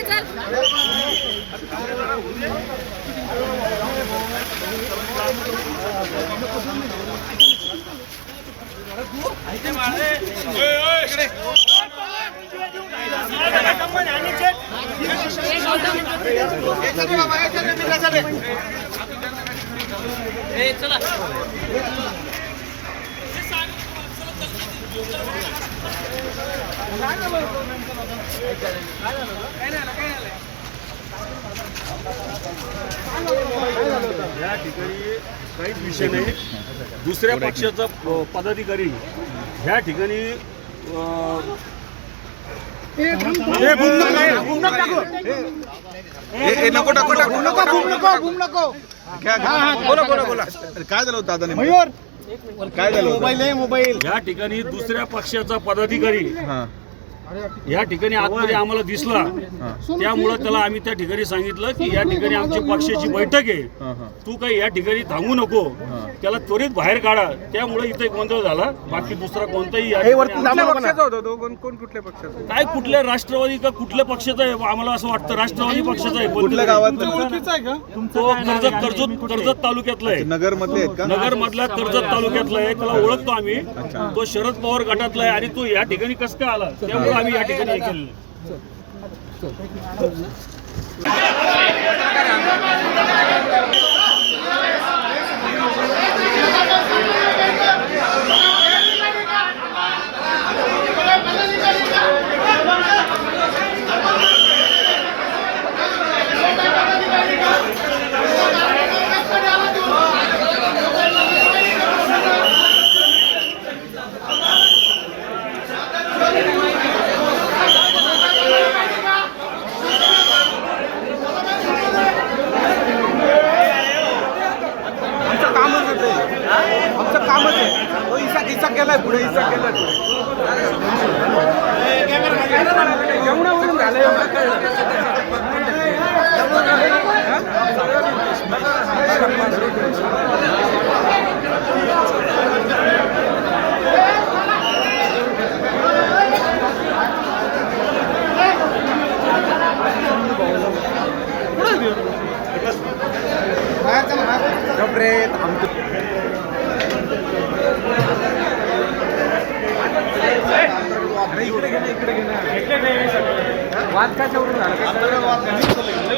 ए जाऊ दे चल ए, चला. या ठिकाणी काहीच विषय नाही. दुसऱ्या पक्षाचा पदाधिकारी ह्या ठिकाणी नको नको नको. नको. नको नको नको बोला बोला बोला. काय झालं होतं मयूर काय झालं मोबाईल आहे मोबाईल. या ठिकाणी दुसऱ्या पक्षाचा पदाधिकारी हा. या ठिकाणी आतमध्ये आम्हाला दिसला. त्यामुळं त्याला आम्ही त्या ठिकाणी सांगितलं की या ठिकाणी आमची पक्षाची बैठक आहे. तू काही या ठिकाणी थांबू नको. त्याला त्वरित बाहेर काढा. त्यामुळे इथे गोंधळ झाला. बाकी दुसरा कोणताही काय कुठल्या राष्ट्रवादी का कुठल्या पक्षाचा आहे? आम्हाला असं वाटतं राष्ट्रवादी पक्षाचा आहे. तो कर्जत कर्जत कर्जत तालुक्यातला आहे. नगर मधले आहेत का? नगर मधला कर्जत तालुक्यातला आहे. त्याला ओळखतो आम्ही. तो शरद पवार गटातला आहे आणि तो या ठिकाणी कस काय आला? त्यामुळे आम्ही या ठिकाणी हे केलेलं केलाय पुढे केलाय पुढे. जेवणावरून झालं एवढं कळलं वाद झाला? काय कळलं?